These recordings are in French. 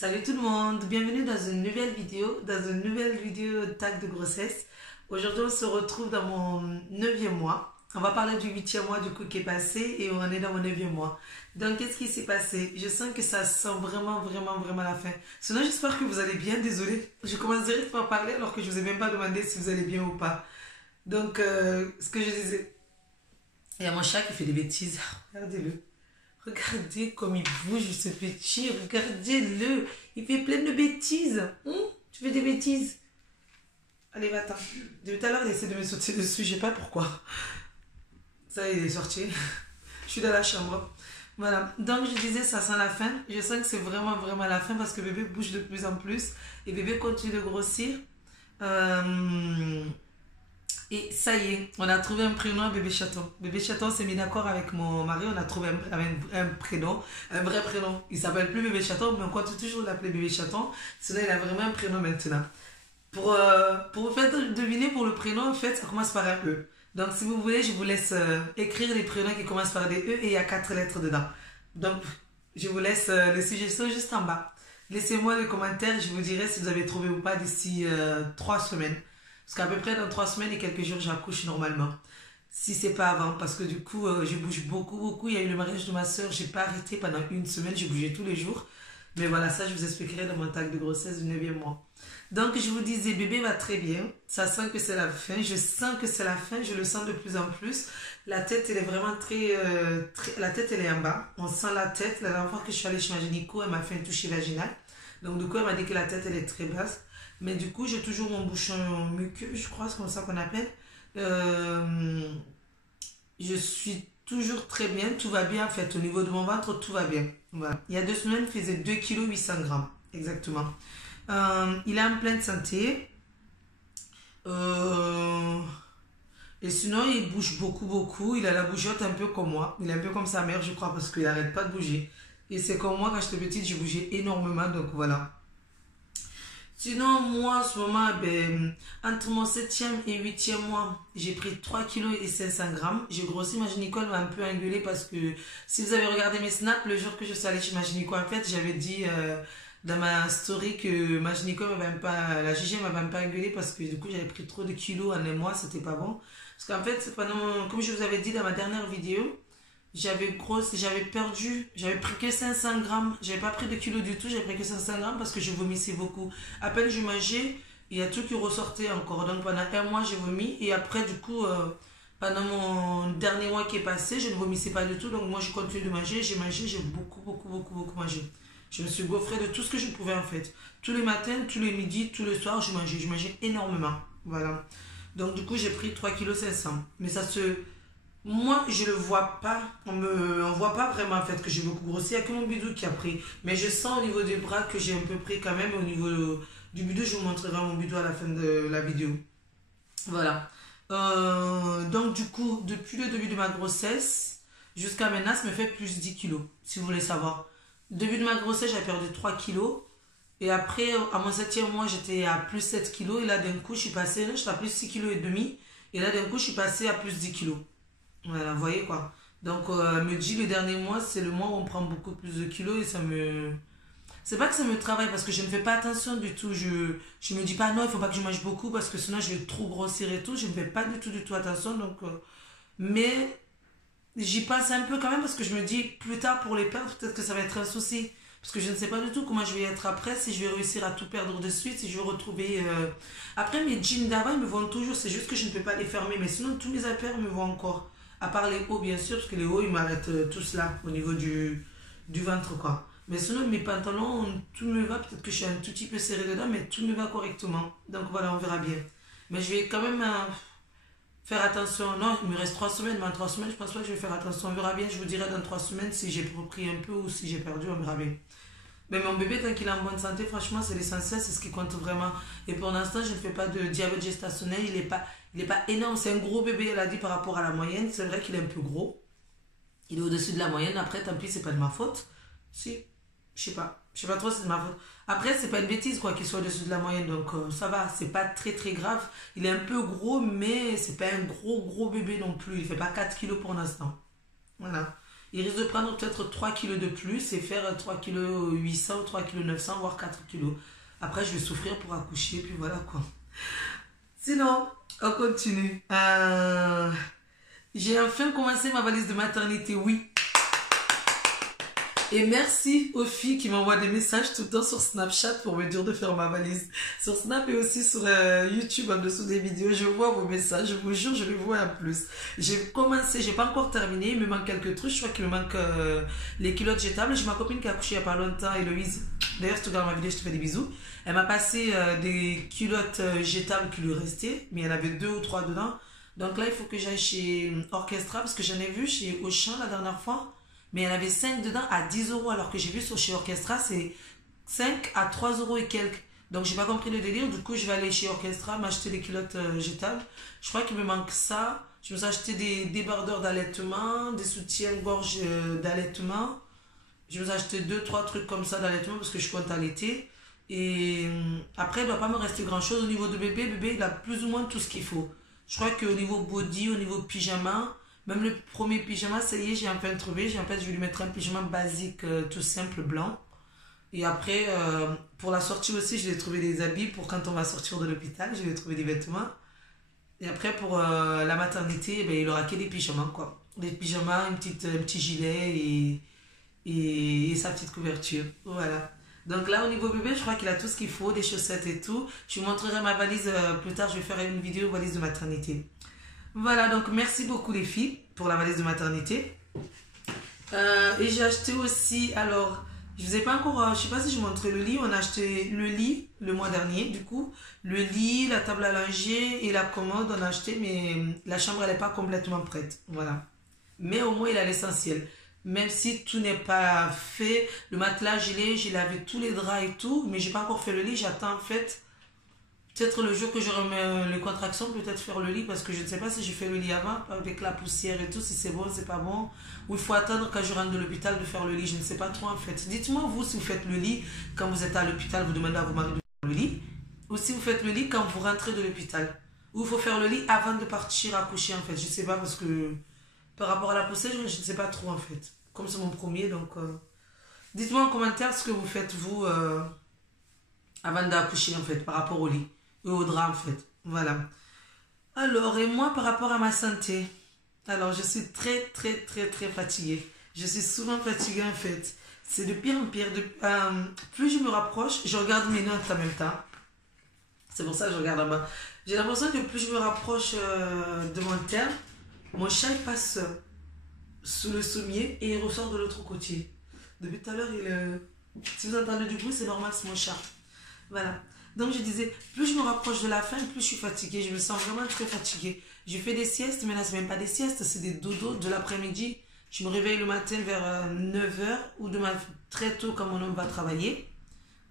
Salut tout le monde, bienvenue dans une nouvelle vidéo tag de grossesse. Aujourd'hui on se retrouve dans mon 9e mois. On va parler du 8e mois du coup qui est passé et on est dans mon 9e mois. Donc qu'est-ce qui s'est passé? Je sens que ça sent vraiment la fin. Sinon j'espère que vous allez bien, désolé. Je commence direct par parler alors que je vous ai même pas demandé si vous allez bien ou pas. Donc ce que je disais, il y a mon chat qui fait des bêtises, regardez-le. Regardez comme il bouge ce petit, regardez-le. Il fait plein de bêtises. Tu fais des bêtises. Allez, va-t'en. Depuis tout à l'heure, il essaie de me sauter dessus, je sais pas pourquoi. Ça, il est sorti. Je suis dans la chambre. Voilà. Donc, je disais, ça sent la fin. Je sens que c'est vraiment la fin parce que bébé bouge de plus en plus. Et bébé continue de grossir. Et ça y est, on a trouvé un prénom à bébé chaton. Bébé chaton s'est mis d'accord avec mon mari, on a trouvé un prénom, un vrai prénom. Il s'appelle plus bébé chaton, mais on compte toujours l'appeler bébé chaton. Sinon, il a vraiment un prénom maintenant. Pour vous faire deviner pour le prénom, en fait, ça commence par un E. Donc, si vous voulez, je vous laisse écrire les prénoms qui commencent par des E et il y a 4 lettres dedans. Donc, je vous laisse les suggestions juste en bas. Laissez-moi les commentaires, je vous dirai si vous avez trouvé ou pas d'ici 3 semaines. Parce qu'à peu près dans 3 semaines et quelques jours, j'accouche normalement. Si c'est pas avant, parce que du coup, je bouge beaucoup. Il y a eu le mariage de ma soeur, j'ai pas arrêté pendant une semaine, j'ai bougé tous les jours. Mais voilà, ça je vous expliquerai dans mon tag de grossesse du 9e mois. Donc je vous disais, bébé va très bien. Ça sent que c'est la fin, je sens que c'est la fin, je le sens de plus en plus. La tête, elle est vraiment la tête, elle est en bas. On sent la tête. La dernière fois que je suis allée chez ma gynéco, elle m'a fait un toucher vaginal. Donc du coup, elle m'a dit que la tête, elle est très basse. Mais du coup, j'ai toujours mon bouchon muqueux, je crois, c'est comme ça qu'on appelle. Je suis toujours très bien, tout va bien en fait. Au niveau de mon ventre, tout va bien. Voilà. Il y a 2 semaines, il faisait 2 kg 800 grammes, exactement. Il est en pleine santé. Et sinon, il bouge beaucoup. Il a la bougeotte un peu comme moi. Il est un peu comme sa mère, je crois, parce qu'il n'arrête pas de bouger. Et c'est comme moi, quand j'étais petite, je bougeais énormément, donc voilà. Sinon, moi, en ce moment, entre mon 7e et 8e mois, j'ai pris 3 kg et 500 grammes. J'ai grossi, ma gynéco m'a un peu engueulée parce que si vous avez regardé mes snaps, le jour que je suis allée chez ma gynéco, en fait, j'avais dit dans ma story que ma gynéco la GG m'avait un peu engueulée parce que du coup, j'avais pris trop de kilos en un mois, c'était pas bon. Parce qu'en fait, comme je vous avais dit dans ma dernière vidéo, j'avais pris que 500 grammes, j'avais pas pris de kilos du tout, j'avais pris que 500 grammes parce que je vomissais beaucoup. À peine je mangeais, il y a tout qui ressortait encore. Donc pendant un mois j'ai vomi et après du coup, pendant mon dernier mois qui est passé, je ne vomissais pas du tout. Donc moi je continue de manger, j'ai beaucoup mangé. Je me suis gaufrée de tout ce que je pouvais en fait. Tous les matins, tous les midis, tous les soirs, je mangeais énormément. Voilà. Donc du coup j'ai pris 3,5 kg. Mais ça se... Moi, je le vois pas. On voit pas vraiment en fait que j'ai beaucoup grossi. Il n'y a que mon bidou qui a pris. Mais je sens au niveau des bras que j'ai un peu pris quand même. Au niveau du bidou, je vous montrerai mon bidou à la fin de la vidéo. Voilà. Donc du coup, depuis le début de ma grossesse jusqu'à maintenant, ça me fait plus 10 kilos. Si vous voulez savoir. Début de ma grossesse, j'ai perdu 3 kilos. Et après, à mon 7e mois, j'étais à plus 7 kilos. Et là, d'un coup, j'étais à plus 6 kilos et demi. Et là, d'un coup, je suis passée à plus 10 kilos. Voilà, vous voyez quoi. Donc, me dit le dernier mois, c'est le mois où on prend beaucoup plus de kilos et ça me... C'est pas que ça me travaille parce que je ne fais pas attention du tout. Je me dis pas non, il faut pas que je mange beaucoup parce que sinon je vais trop grossir et tout. Je ne fais pas du tout attention. Donc, mais j'y pense un peu quand même parce que je me dis plus tard pour les perdre, peut-être que ça va être un souci. Parce que je ne sais pas du tout comment je vais être après, si je vais réussir à tout perdre de suite, si je vais retrouver... Après, mes jeans d'avant, ils me vont toujours. C'est juste que je ne peux pas les fermer. Mais sinon, tous mes affaires me vont encore. À part les hauts, bien sûr, parce que les hauts, ils m'arrêtent tous là, au niveau du ventre, quoi. Mais sinon, mes pantalons, tout me va. Peut-être que je suis un tout petit peu serré dedans, mais tout me va correctement. Donc voilà, on verra bien. Mais je vais quand même faire attention. Non, il me reste 3 semaines, mais en 3 semaines, je pense pas que je vais faire attention. On verra bien, je vous dirai dans 3 semaines si j'ai repris un peu ou si j'ai perdu, on verra bien. Mais mon bébé, tant qu'il est en bonne santé, franchement, c'est l'essentiel, c'est ce qui compte vraiment. Et pour l'instant, je ne fais pas de diabète gestationnel, il n'est pas énorme. C'est un gros bébé, elle a dit, par rapport à la moyenne. C'est vrai qu'il est un peu gros. Il est au-dessus de la moyenne. Après, tant pis, c'est pas de ma faute. Si, je sais pas. Je sais pas trop si c'est de ma faute. Après, c'est pas une bêtise, quoi, qu'il soit au-dessus de la moyenne. Donc, ça va. C'est pas très grave. Il est un peu gros, mais c'est pas un gros bébé non plus. Il fait pas 4 kilos pour l'instant. Voilà. Il risque de prendre peut-être 3 kilos de plus et faire 3 kg 800 ou 3 kg 900, voire 4 kilos. Après, je vais souffrir pour accoucher, puis voilà quoi. Sinon, on continue. J'ai enfin commencé ma valise de maternité, oui. Et merci aux filles qui m'envoient des messages tout le temps sur Snapchat pour me dire de faire ma valise. Sur Snap et aussi sur YouTube en dessous des vidéos, je vois vos messages, je vous jure, je les vois en plus. J'ai commencé, j'ai pas encore terminé, il me manque quelques trucs, je crois qu'il me manque les culottes jetables. J'ai ma copine qui a accouché il y a pas longtemps, Héloïse. D'ailleurs, si tu regardes ma vidéo, je te fais des bisous. Elle m'a passé des culottes jetables qui lui restaient, mais il y en avait 2 ou 3 dedans. Donc là, il faut que j'aille chez Orchestra parce que j'en ai vu chez Auchan la dernière fois. Mais il y en avait 5 dedans à 10 euros, alors que j'ai vu sur chez Orchestra, c'est 5 à 3 euros et quelques. Donc j'ai pas compris le délire, du coup je vais aller chez Orchestra m'acheter des culottes jetables. Je crois qu'il me manque ça. Je me suis acheté des débardeurs d'allaitement, des soutiens-gorge d'allaitement. Je me suis acheté 2-3 trucs comme ça d'allaitement parce que je compte allaiter. Et après il ne doit pas me rester grand chose au niveau de bébé. Bébé il a plus ou moins tout ce qu'il faut. Je crois qu'au niveau body, au niveau pyjama, même le premier pyjama, ça y est, j'ai enfin trouvé. Je vais lui mettre un pyjama basique, tout simple, blanc. Et après, pour la sortie aussi, je vais trouver des habits pour quand on va sortir de l'hôpital. Je vais trouver des vêtements. Et après, pour la maternité, eh ben, il aura que des pyjamas, quoi. Des pyjamas, un petit gilet et sa petite couverture. Voilà. Donc là, au niveau bébé, je crois qu'il a tout ce qu'il faut, des chaussettes et tout. Je vous montrerai ma valise plus tard. Je vais faire une vidéo valise de maternité. Voilà, donc merci beaucoup les filles pour la valise de maternité. Et j'ai acheté aussi, alors, je vous ai pas encore, je sais pas si je vous montre le lit. On a acheté le lit le mois dernier, du coup. Le lit, la table à langer et la commode, on a acheté, mais la chambre, elle n'est pas complètement prête. Voilà. Mais au moins, il a l'essentiel. Même si tout n'est pas fait, le matelas, j'ai lavé tous les draps et tout, mais j'ai pas encore fait le lit. J'attends en fait. Peut-être le jour que je remets les contractions, peut-être faire le lit parce que je ne sais pas si je fais le lit avant avec la poussière et tout, si c'est bon, c'est pas bon. Ou il faut attendre quand je rentre de l'hôpital de faire le lit, je ne sais pas trop en fait. Dites-moi vous si vous faites le lit quand vous êtes à l'hôpital, vous demandez à vos maris de faire le lit. Ou si vous faites le lit quand vous rentrez de l'hôpital. Ou il faut faire le lit avant de partir accoucher en fait. Je ne sais pas parce que par rapport à la poussière, je ne sais pas trop en fait. Comme c'est mon premier, donc dites-moi en commentaire ce que vous faites vous avant d'accoucher en fait par rapport au lit. Et au drap en fait. Voilà. Alors, et moi par rapport à ma santé. Alors, je suis très fatiguée. Je suis souvent fatiguée en fait. C'est de pire en pire. Plus je me rapproche, je regarde mes notes en même temps. C'est pour ça que je regarde en bas. J'ai l'impression que plus je me rapproche de mon terme, mon chat il passe sous le sommier et il ressort de l'autre côté. Depuis tout à l'heure, si vous entendez du bruit, c'est normal, c'est mon chat. Voilà. Donc je disais, plus je me rapproche de la fin, plus je suis fatiguée. Je me sens vraiment très fatiguée. Je fais des siestes, mais là, ce n'est même pas des siestes, c'est des dodos de l'après-midi. Je me réveille le matin vers 9h ou demain très tôt quand mon homme va travailler.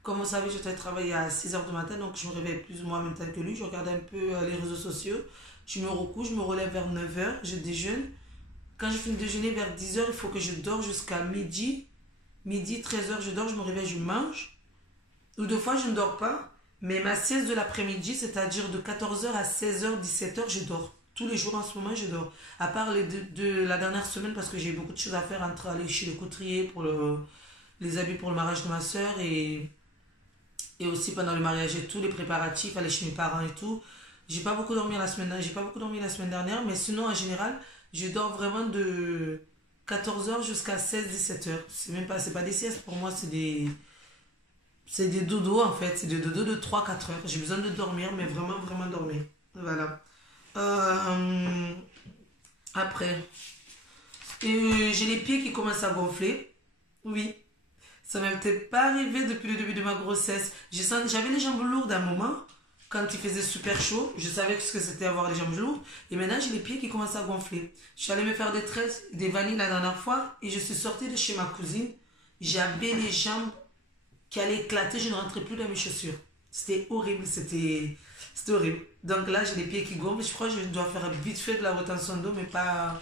Comme vous savez, je dois travailler à 6h du matin, donc je me réveille plus ou moins en même temps que lui. Je regarde un peu les réseaux sociaux. Je me recouche, je me relève vers 9h, je déjeune. Quand je finis de déjeuner vers 10h, il faut que je dors jusqu'à midi. Midi, 13h, je dors, je me réveille, je mange. Ou deux fois, je ne dors pas. Mais ma sieste de l'après-midi, c'est-à-dire de 14h à 16h, 17h, je dors. Tous les jours en ce moment, je dors. À part de la dernière semaine, parce que j'ai beaucoup de choses à faire entre aller chez le couturier pour les habits pour le mariage de ma soeur et aussi pendant le mariage et tout, les préparatifs, aller chez mes parents et tout. J'ai pas beaucoup dormi la semaine dernière, mais sinon, en général, je dors vraiment de 14h jusqu'à 16-17h. C'est pas des siestes, pour moi, c'est des dodos en fait, c'est des dodos de 3-4 heures. J'ai besoin de dormir, mais vraiment dormir. Voilà. Après, j'ai les pieds qui commencent à gonfler. Oui. Ça m'est peut-être pas arrivé depuis le début de ma grossesse. J'avais les jambes lourdes à un moment, quand il faisait super chaud. Je savais ce que c'était avoir les jambes lourdes. Et maintenant, j'ai les pieds qui commencent à gonfler. Je suis allée me faire des tresses, des vanilles la dernière fois. Et je suis sortie de chez ma cousine. J'avais les jambes qui allaient éclater. Je ne rentrais plus dans mes chaussures. C'était horrible. C'était horrible. Donc là, j'ai les pieds qui gonflent. Je crois que je dois faire vite fait de la rétention d'eau, mais pas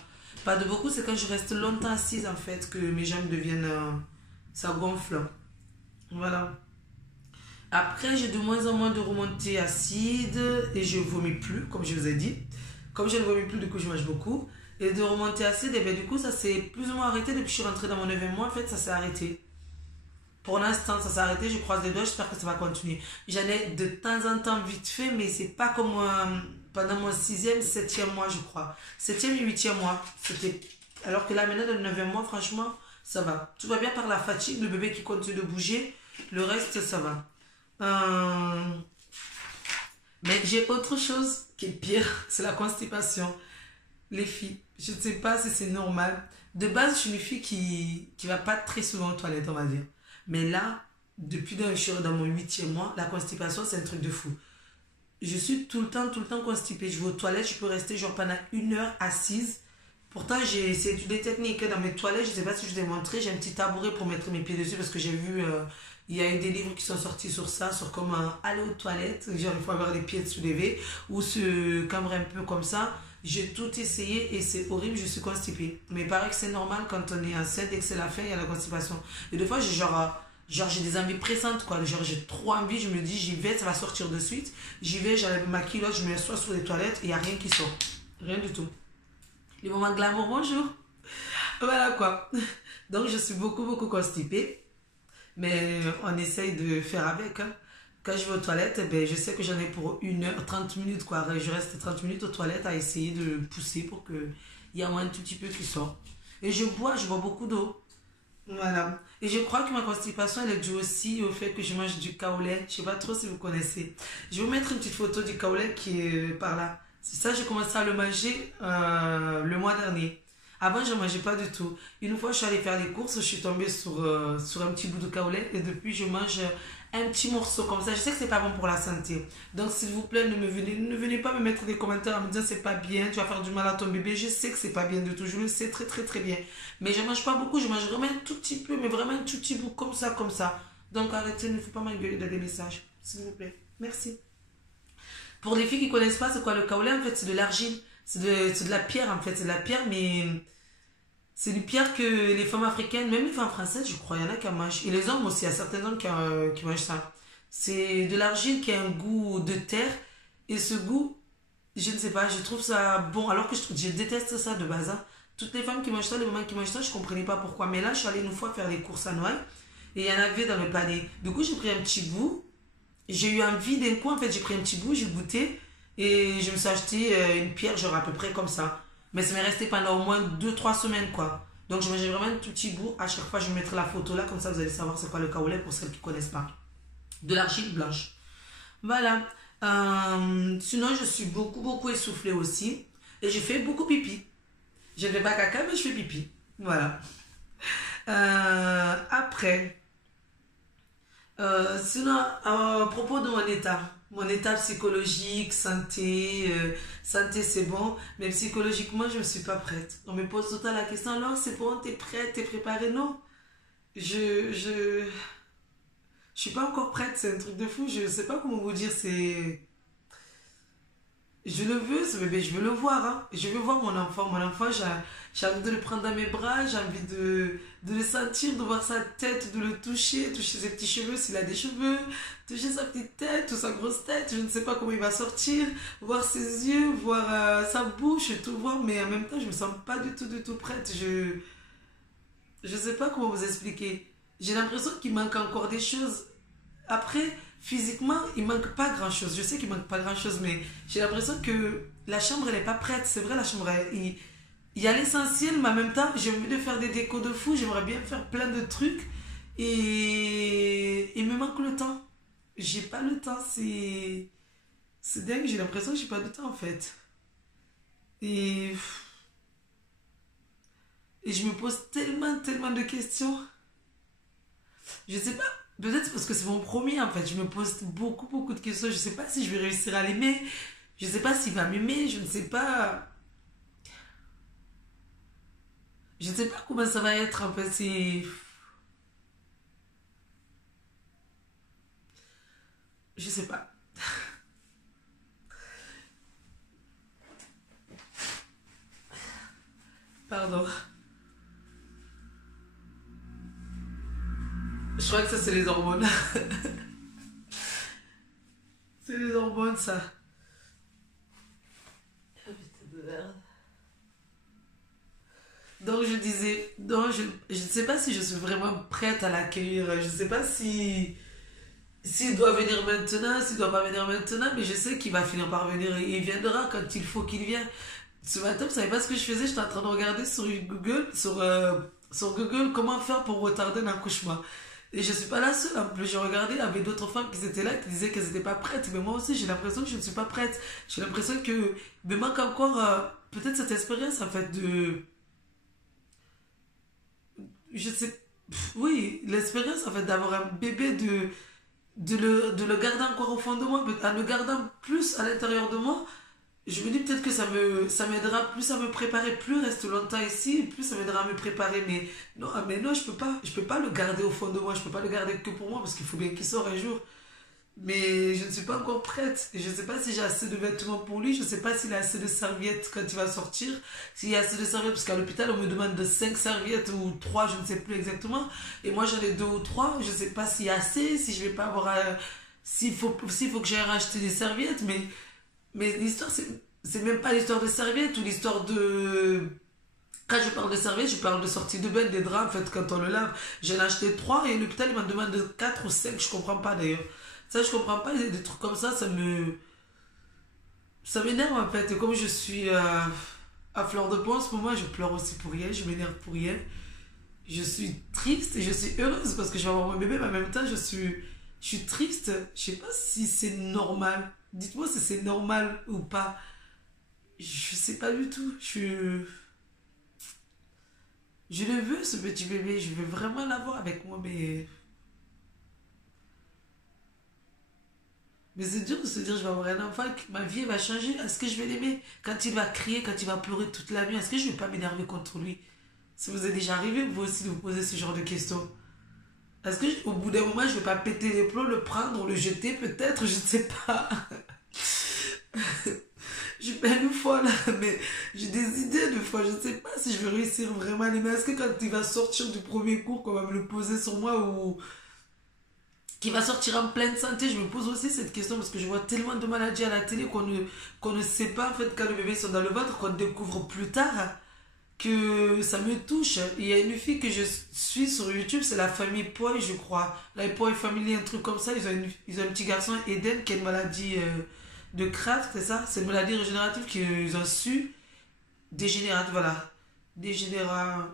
de beaucoup. C'est quand je reste longtemps assise, en fait, que mes jambes deviennent... ça gonfle. Voilà. Après, j'ai de moins en moins de remontées acides et je vomis plus, comme je vous ai dit. Comme je ne vomis plus, du coup, je mange beaucoup. Et de remonter acide, et ben du coup, ça s'est plus ou moins arrêté depuis que je suis rentrée dans mon 9e mois. En fait, ça s'est arrêté. Pour l'instant, ça s'est arrêté. Je croise les doigts. J'espère que ça va continuer. J'en ai de temps en temps vite fait, mais c'est pas comme pendant mon 6e, 7e mois, je crois. 7e et 8e mois. C'était... Alors que là, maintenant, dans le 9e mois, franchement, ça va. Tout va bien par la fatigue, le bébé qui continue de bouger. Le reste, ça va. Mais j'ai autre chose qui est pire, c'est la constipation. Les filles, je ne sais pas si c'est normal. De base, je suis une fille qui va pas très souvent aux toilettes, on va dire. Mais là, depuis que je suis dans mon 8e mois, la constipation, c'est un truc de fou. Je suis tout le temps constipée. Je vais aux toilettes, je peux rester genre pendant 1 heure assise. Pourtant, j'ai essayé toutes les techniques dans mes toilettes. Je ne sais pas si je vous ai montré. J'ai un petit tabouret pour mettre mes pieds dessus parce que j'ai vu, il y a eu des livres qui sont sortis sur ça, sur comment aller aux toilettes. Genre, il faut avoir les pieds soulevés ou se cambrer un peu comme ça. J'ai tout essayé et c'est horrible, je suis constipée. Mais il paraît que c'est normal quand on est enceinte et que c'est la fin, il y a la constipation. Et des fois, genre j'ai des envies pressantes, quoi. Genre, j'ai trop envie, je me dis, j'y vais, ça va sortir de suite. J'y vais, j'enlève ma culotte, je m'assois sur les toilettes et il n'y a rien qui sort. Rien du tout. Les moments glamour, bonjour. Voilà quoi. Donc je suis beaucoup constipée. Mais on essaye de faire avec. Hein. Quand je vais aux toilettes, ben, je sais que j'en ai pour 1 heure, 30 minutes. Quoi. Je reste 30 minutes aux toilettes à essayer de pousser pour qu'il y ait au moins un tout petit peu qui sort. Et je bois beaucoup d'eau. Voilà. Et je crois que ma constipation, elle est due aussi au fait que je mange du kaolin. Je sais pas trop si vous connaissez. Je vais vous mettre une petite photo du kaolin qui est par là. C'est ça, j'ai commencé à le manger le mois dernier. Avant, je ne mangeais pas du tout. Une fois, je suis allée faire les courses, je suis tombée sur un petit bout de kaolin et depuis, je mange un petit morceau comme ça. Je sais que c'est pas bon pour la santé. Donc, s'il vous plaît, ne venez pas me mettre des commentaires en me disant c'est pas bien, tu vas faire du mal à ton bébé. Je sais que c'est pas bien du tout. Je le sais très bien. Mais je mange pas beaucoup, je mange vraiment un tout petit peu, mais vraiment un tout petit bout comme ça, comme ça. Donc, arrêtez, ne faut pas m'engueuler dans des messages. S'il vous plaît. Merci. Pour les filles qui connaissent pas, c'est quoi le kaolin? En fait, c'est de l'argile. C'est de la pierre, en fait. C'est de la pierre, mais c'est une pierre que les femmes africaines, même les femmes françaises, je crois, il y en a qui en mangent. Et les hommes aussi, il y a certains hommes qui mangent ça. C'est de l'argile qui a un goût de terre. Et ce goût, je ne sais pas, je trouve ça bon. Alors que je déteste ça de base. Hein. Toutes les femmes qui mangent ça, les mamans qui mangent ça, je ne comprenais pas pourquoi. Mais là, je suis allée une fois faire les courses à Noël. Et il y en avait dans le panier. Du coup, j'ai pris un petit bout. J'ai eu envie d'un coup, en fait, j'ai pris un petit bout, j'ai goûté et je me suis acheté une pierre, genre à peu près comme ça. Mais ça m'est resté pendant au moins 2 3 semaines, quoi. Donc, je mangeais vraiment un tout petit bout. À chaque fois, je vais mettre la photo là, comme ça, vous allez savoir c'est quoi le kaolin pour celles qui ne connaissent pas. De l'argile blanche. Voilà. Sinon, je suis beaucoup essoufflée aussi. Et je fais beaucoup pipi. Je ne fais pas caca, mais je fais pipi. Voilà. Après. Sinon, à propos de mon état psychologique, santé, santé c'est bon, mais psychologiquement je ne suis pas prête. On me pose tout le temps la question, alors c'est bon, t'es prête, t'es préparée? Non, je suis pas encore prête, c'est un truc de fou, je sais pas comment vous dire, c'est... Je le veux, ce bébé, je veux le voir. Hein. Je veux voir mon enfant. Mon enfant, j'ai envie de le prendre dans mes bras, j'ai envie de le sentir, de voir sa tête, de le toucher ses petits cheveux s'il a des cheveux, toucher sa petite tête ou sa grosse tête, je ne sais pas comment il va sortir, voir ses yeux, voir sa bouche, tout voir, mais en même temps, je me sens pas du tout prête. Je sais pas comment vous expliquer. J'ai l'impression qu'il manque encore des choses. Après, physiquement, il manque pas grand-chose. Je sais qu'il manque pas grand-chose, mais j'ai l'impression que la chambre, elle est pas prête. C'est vrai, la chambre, il y a l'essentiel, mais en même temps, j'ai envie de faire des décos de fou. J'aimerais bien faire plein de trucs. Et il me manque le temps. J'ai pas le temps. C'est dingue. J'ai l'impression que j'ai pas de temps, en fait. Et, et je me pose tellement de questions. Je sais pas, peut-être parce que c'est mon premier en fait. Je me pose beaucoup de questions. Je sais pas si je vais réussir à l'aimer. Je sais pas s'il va m'aimer. Je ne sais pas. Je ne sais pas comment ça va être en fait. Je sais pas. Pardon. Je crois que ça c'est les hormones. C'est les hormones ça. Ah, putain de merde. Donc je disais, non, je ne sais pas si je suis vraiment prête à l'accueillir. Je ne sais pas si s'il doit venir maintenant, s'il doit pas venir maintenant, mais je sais qu'il va finir par venir et il viendra quand il faut qu'il vienne. Ce matin, vous savez pas ce que je faisais? J'étais en train de regarder sur Google comment faire pour retarder un accouchement. Et je suis pas la seule. En plus, j'ai regardé, il y avait d'autres femmes qui étaient là qui disaient qu'elles n'étaient pas prêtes. Mais moi aussi, j'ai l'impression que je ne suis pas prête. J'ai l'impression que me manque encore peut-être cette expérience en fait de je sais, oui, l'expérience en fait d'avoir un bébé, de le garder encore au fond de moi, en le gardant plus à l'intérieur de moi, je me dis peut-être que ça m'aidera plus à me préparer, plus reste longtemps ici, plus ça m'aidera à me préparer, mais non, je peux pas le garder au fond de moi, je peux pas le garder que pour moi, parce qu'il faut bien qu'il sorte un jour. Mais je ne suis pas encore prête. Je ne sais pas si j'ai assez de vêtements pour lui. Je ne sais pas s'il a assez de serviettes quand il va sortir. S'il y a assez de serviettes, parce qu'à l'hôpital, on me demande de 5 serviettes ou 3 je ne sais plus exactement. Et moi, j'en ai 2 ou 3. Je ne sais pas s'il y a assez, si je vais pas avoir... s'il faut que j'aille racheter des serviettes. Mais l'histoire, c'est même pas l'histoire de serviettes ou l'histoire de... Quand je parle de serviettes, je parle de sortie de bain, des draps, en fait, quand on le lave. J'en ai acheté 3 et l'hôpital, il m'en demande de 4 ou 5. Je comprends pas d'ailleurs. Ça, je comprends pas, des trucs comme ça m'énerve en fait. Et comme je suis à fleur de peau en ce moment, je pleure aussi pour rien, je m'énerve pour rien. Je suis triste et je suis heureuse parce que je vais avoir mon bébé, mais en même temps, je suis triste. Je sais pas si c'est normal. Dites-moi si c'est normal ou pas. Je sais pas du tout. Je le veux, ce petit bébé. Je veux vraiment l'avoir avec moi, mais c'est dur de se dire, je vais avoir un enfant, que ma vie va changer. Est-ce que je vais l'aimer quand il va crier, quand il va pleurer toute la nuit? Est-ce que je vais pas m'énerver contre lui? Si vous êtes déjà arrivé, vous aussi, de vous poser ce genre de questions. Est-ce que, au bout d'un moment, je vais pas péter les plombs, le prendre, le jeter, peut-être? Je ne sais pas. Je suis pas une folle, mais j'ai des idées de fois. Je ne sais pas si je vais réussir vraiment à l'aimer. Est-ce que quand il va sortir du premier cours, qu'on va me le poser sur moi ou qui va sortir en pleine santé, je me pose aussi cette question parce que je vois tellement de maladies à la télé qu'on ne sait pas en fait quand le bébé est dans le ventre, qu'on découvre plus tard que ça me touche. Il y a une fille que je suis sur YouTube, c'est la famille Poi, je crois. La Poi Family, un truc comme ça. Ils ont un petit garçon, Eden, qui a une maladie de Kraft, c'est ça? C'est une maladie régénérative qu'ils ont su. Dégénérative, voilà.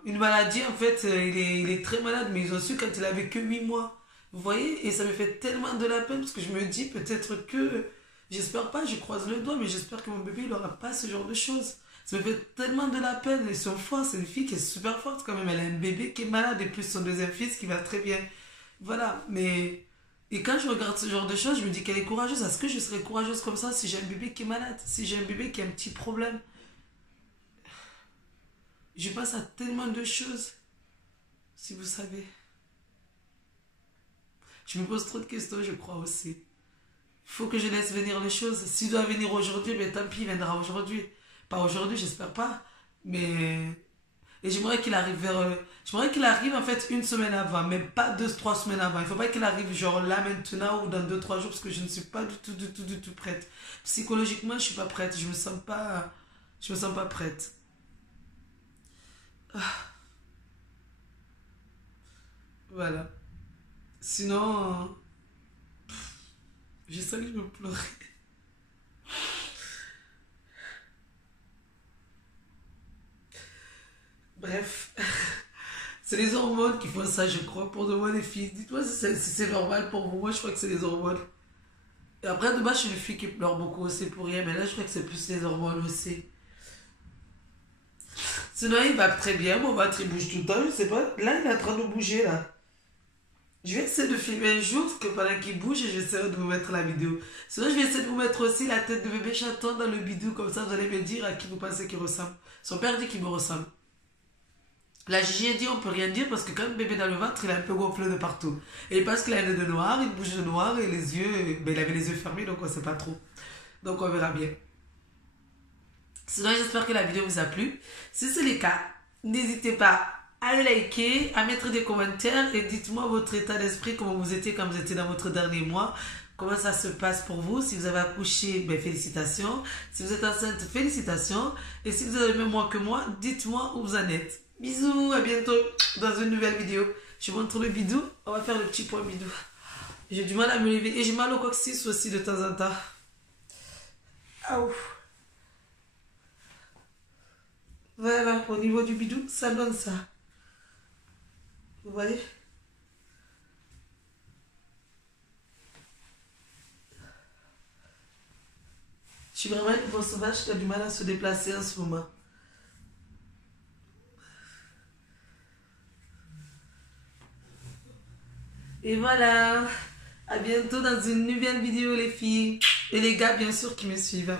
Une maladie, en fait, il est très malade, mais ils ont su quand il avait que 8 mois. Vous voyez? Et ça me fait tellement de la peine parce que je me dis peut-être que... J'espère pas, je croise le doigt, mais j'espère que mon bébé, il aura pas ce genre de choses. Ça me fait tellement de la peine. Et son foie, c'est une fille qui est super forte quand même. Elle a un bébé qui est malade et plus son deuxième fils qui va très bien. Voilà, mais... Et quand je regarde ce genre de choses, je me dis qu'elle est courageuse. Est-ce que je serais courageuse comme ça si j'ai un bébé qui est malade? Si j'ai un bébé qui a un petit problème? Je pense à tellement de choses, si vous savez. Je me pose trop de questions, je crois aussi. Il faut que je laisse venir les choses. S'il doit venir aujourd'hui, mais tant pis, il viendra aujourd'hui. Pas aujourd'hui, j'espère pas. Mais... Et j'aimerais qu'il arrive j'aimerais qu'il arrive en fait une semaine avant, mais pas 2, 3 semaines avant. Il faut pas qu'il arrive genre là maintenant ou dans 2, 3 jours parce que je ne suis pas du tout, du tout, du tout prête. Psychologiquement, je suis pas prête. Je me sens pas prête. Voilà. Sinon, je sens que je me pleurer. Bref, c'est les hormones qui font ça, je crois, pour de moi, les filles. Dites-moi si c'est normal pour vous. Moi, je crois que c'est les hormones. Et après, de base, je suis une fille qui pleure beaucoup aussi pour rien, mais là, je crois que c'est plus les hormones aussi. Sinon, il va très bien, mon ventre, il bouge tout le temps, je sais pas. Là, il est en train de bouger, là. Je vais essayer de filmer un jour que pendant qu'il bouge et j'essaierai de vous mettre la vidéo. Sinon, je vais essayer de vous mettre aussi la tête de bébé chaton dans le bidou, comme ça, vous allez me dire à qui vous pensez qu'il ressemble. Son père dit qu'il me ressemble. La Gigi a dit on peut rien dire parce que quand le bébé dans le ventre, il est un peu gonflé de partout. Et il pense qu'il a un nez de noir, il bouge de noir et les yeux, ben, il avait les yeux fermés donc on sait pas trop. Donc on verra bien. Sinon j'espère que la vidéo vous a plu. Si c'est le cas, n'hésitez pas à le liker, à mettre des commentaires et dites-moi votre état d'esprit, comment vous étiez quand vous étiez dans votre dernier mois. Comment ça se passe pour vous? Si vous avez accouché, ben félicitations. Si vous êtes enceinte, félicitations. Et si vous avez le même mois que moi, dites-moi où vous en êtes. Bisous, à bientôt dans une nouvelle vidéo. Je vous montre le bidou. On va faire le petit point bidou. J'ai du mal à me lever et j'ai mal au coccyx aussi de temps en temps. Ah ouf. Voilà, au niveau du bidou, ça donne ça. Vous voyez? Je suis vraiment une grosse vache qui a du mal à se déplacer en ce moment. Et voilà. À bientôt dans une nouvelle vidéo les filles. Et les gars bien sûr qui me suivent.